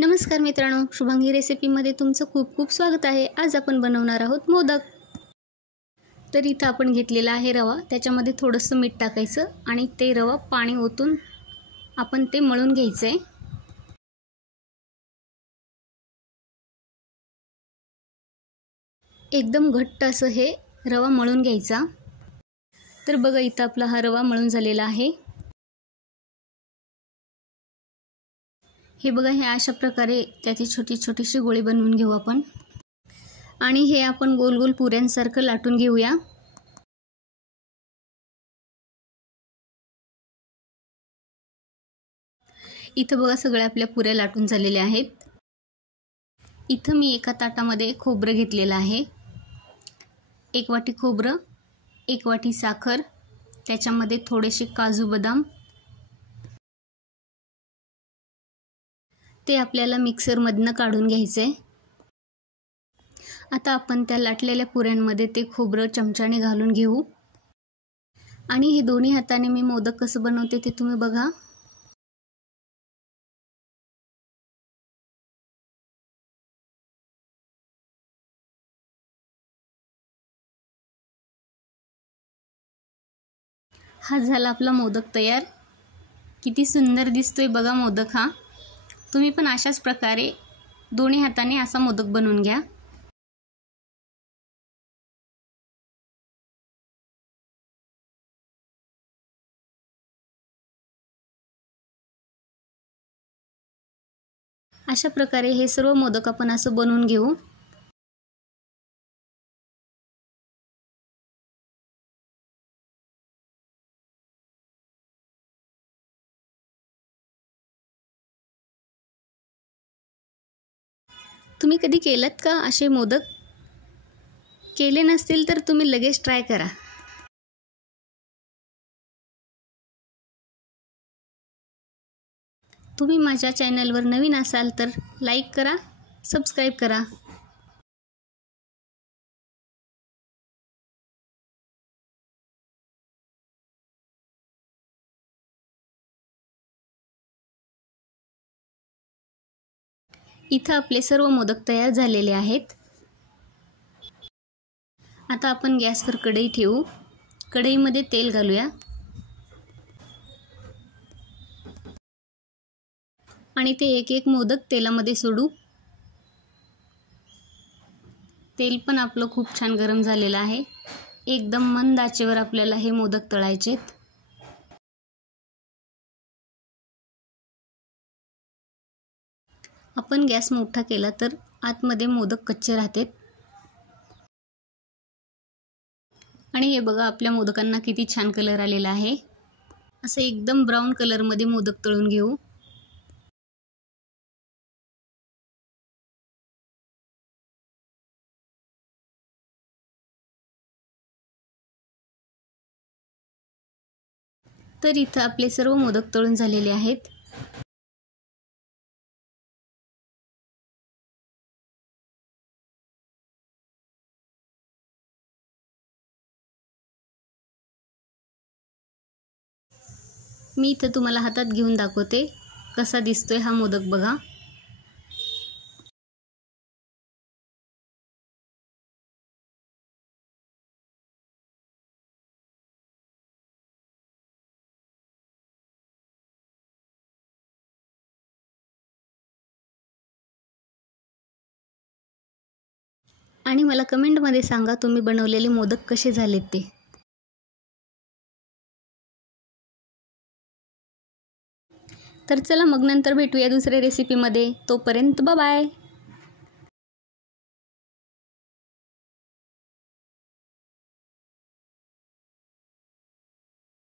नमस्कार मित्रांनो, शुभांगी रेसिपीमध्ये तुमचं खूप खूप स्वागत आहे। आज आपण बनवणार आहोत मोदक। तर इथं आपण घेतलेला आहे रवा, त्याच्यामध्ये थोडंसं मीठ टाकायचं आणि ते रवा पाणी ओतून आपण ते मळून घ्यायचं आहे। एकदम घट्ट असं हे रवा मळून घ्यायचा। तर बघा इथं आपला हा रवा मळून झालेला आहे। हे बघा, हे अशा प्रकारे त्याची छोटी छोटीशी गोळी बनवून घेऊ आपण आणि हे आपण गोल गोल पुऱ्यांसारखं लाटून घेऊया। इथं बघा सगळ्या आपल्या पुऱ्या लाटून झालेल्या आहेत। इथं मी एका ताटामध्ये खोबरं घेतलेलं आहे। 1 वाटी खोबरं, 1 वाटी साखर, त्याच्यामध्ये थोडेसे काजू बदाम, ते आपल्याला मिक्सरमधनं काढून घ्यायचे। आता आपण त्या लाटलेल्या पुऱ्यांमध्ये ते खोबरं चमच्याने घालून घेऊ आणि हे दोन्ही हाताने मी मोदक कसं बनवते ते तुम्ही बघा। हा झाला आपला मोदक तयार। किती सुंदर दिसतोय बघा मोदक हा। तुम्ही पण अशाच प्रकारे दोन्ही हाताने असा मोदक बनवून घ्या। अशा प्रकारे हे सर्व मोदक आपण असं बनवून घेऊ। तुम्ही कधी केलत का असे मोदक? केले नसतील तर तुम्ही लगेच ट्राय करा। तुम्ही माझ्या चॅनलवर नवीन असाल तर लाईक करा, सबस्क्राईब करा। इथं आपले सर्व मोदक तयार झालेले आहेत। आता आपण गॅसवर कढई ठेवू। कढईमध्ये तेल घालूया आणि ते एक एक मोदक तेलामध्ये सोडू। तेल पण आपलं खूप छान गरम झालेलं आहे। एकदम मंद आचेवर आपल्याला हे मोदक तळायचेत। आपण गॅस मोठा केला तर आतमध्ये मोदक कच्चे राहतात। आणि हे बघा आपल्या मोदकांना किती छान कलर आलेला आहे। असं एकदम ब्राऊन कलर मध्ये मोदक तळून घेऊ। तर इथं आपले सर्व मोदक तळून झालेले आहेत। मी इथं तुम्हाला हातात घेऊन दाखवते कसा दिसतोय हा मोदक बघा। आणि मला कमेंटमध्ये सांगा तुम्ही बनवलेले मोदक कसे झालेत ते। तर चला मग नंतर भेटूया दुसऱ्या रेसिपीमध्ये। तोपर्यंत बाय बाय।